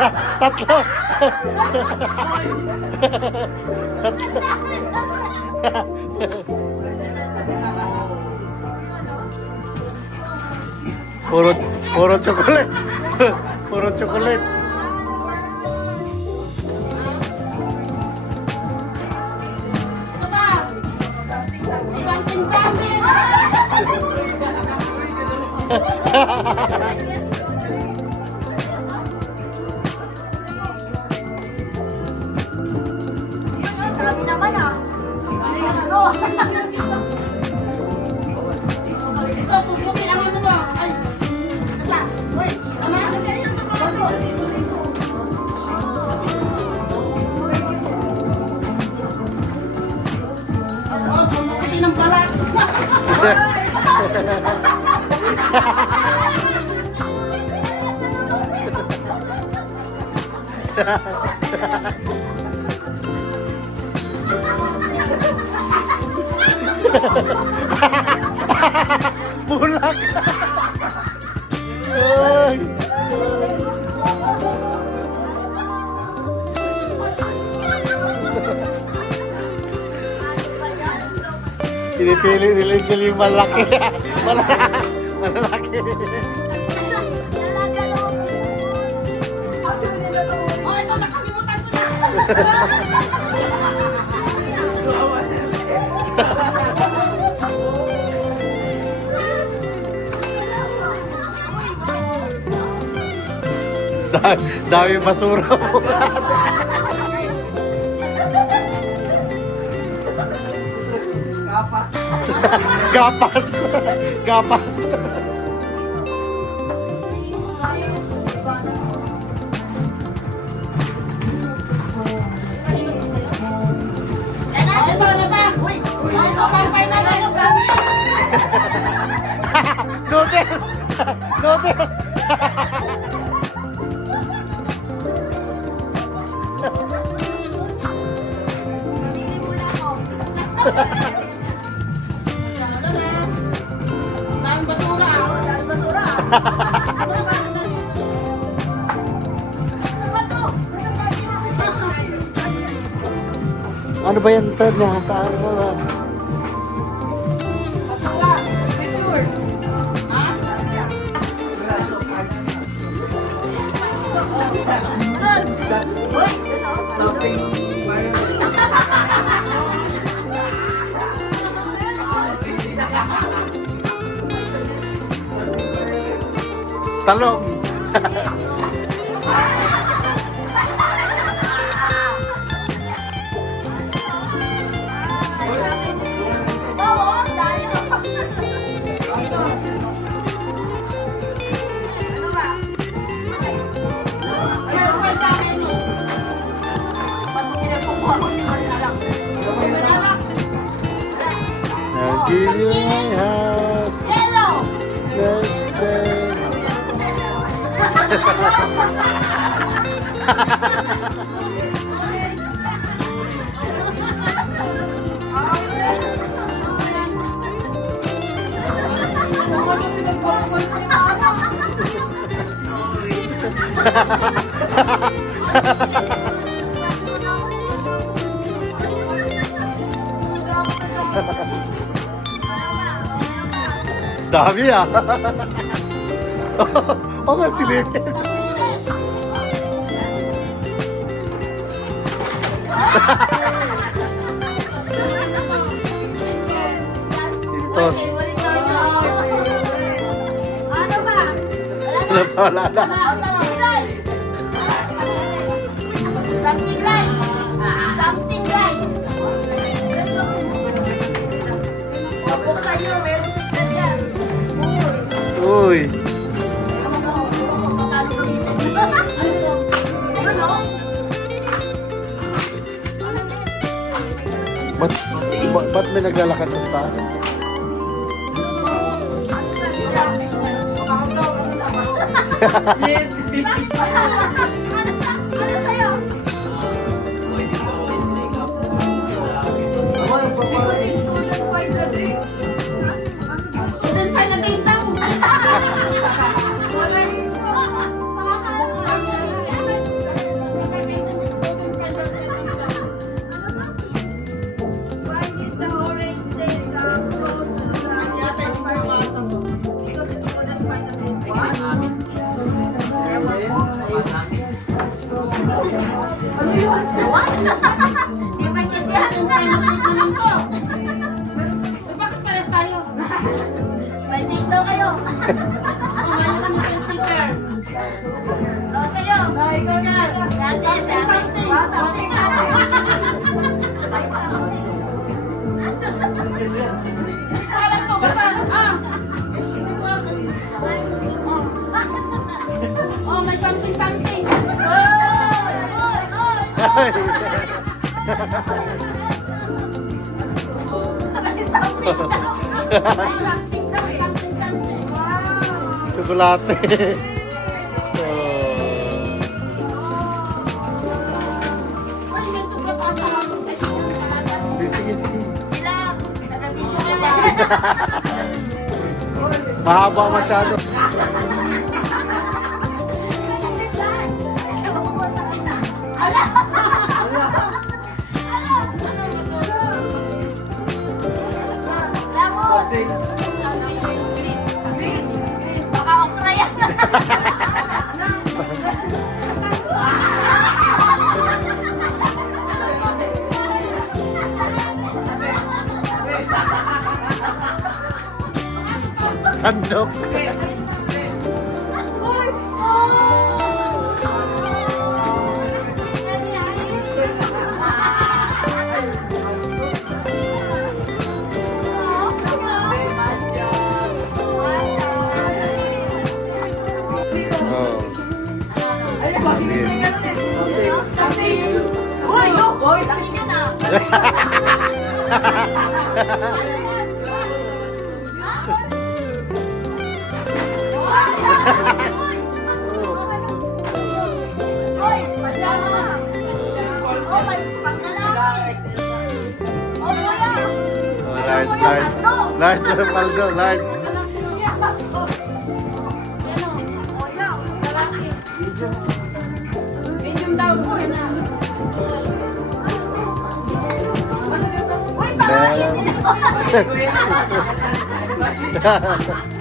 Tatlo. Puro chocolate. Puro chocolate. Ito ba? Something branded. Dami naman ah. Ano yan ano? Ito, pupukin ang ano mo. Ay, ano ba? Uy, Tama? ano ganyan ang tomato? Oo, pupukin ng balat. Bulak. Ay. Pinipili nila yung malaki. Malaki. Oh, ito, nakalimutan ko na. Dami basura po. Gapas. Gapas. Oh, ito, ano ba? Oh, ito, pang-final na yung gamit. Noodles. Noodles. Pili muna ako. Ano na? Daming basura. Oo, dahil basura. Ano ba to? Ano lagi na? Ano ba yan, Ted? Saan mo ba? Basura. Picture. Ha? Uy, ano? Talong. Oo, tayo. Ano ba? May sa akin, no? Ba't pinapukuha ko ni Marlalang? Wala. I'll give you my heart Hello! next day. Dami ah. Oo nga silipin. Itos. Ano ba? Wala na. Something right. Something right. Pabuksan nyo, meron secret yan. Uy. Paano gamitin? Yun o. Ba't may naglalakad sa taas? Ano sa'yo? Then, pa na din daw. Makakalang Hindi maintindihan Yung na. pinapit naman ko. So, bakit pares tayo? May seat daw kayo. Kumain kami sa sticker. O, kayo. Ay, sticker. Something, something. Wow, something na. Ay, something. Hindi ko alam to. Basta, hindi ko alam. Oh, may something. Oy, oy, oy. Ay. May something daw. May something daw eh. Something. Wow. Tsokolate. Uy, may sobra pa ang tawag. Kasi yung palaban. Sige, sige. Sila, nag-video kayo. Mahaba masyado. Lamos. Baka okra yan. Sandok. Oh. Sige. Uy, uy, laki niya na. Uy, pajama. Oh, may panglalaki. Oh, kuya. Oh, large. Large, Paldo, large. Yan o. Lalaki. Medium daw. Gusto niya. Uy, panglalaki. Damn.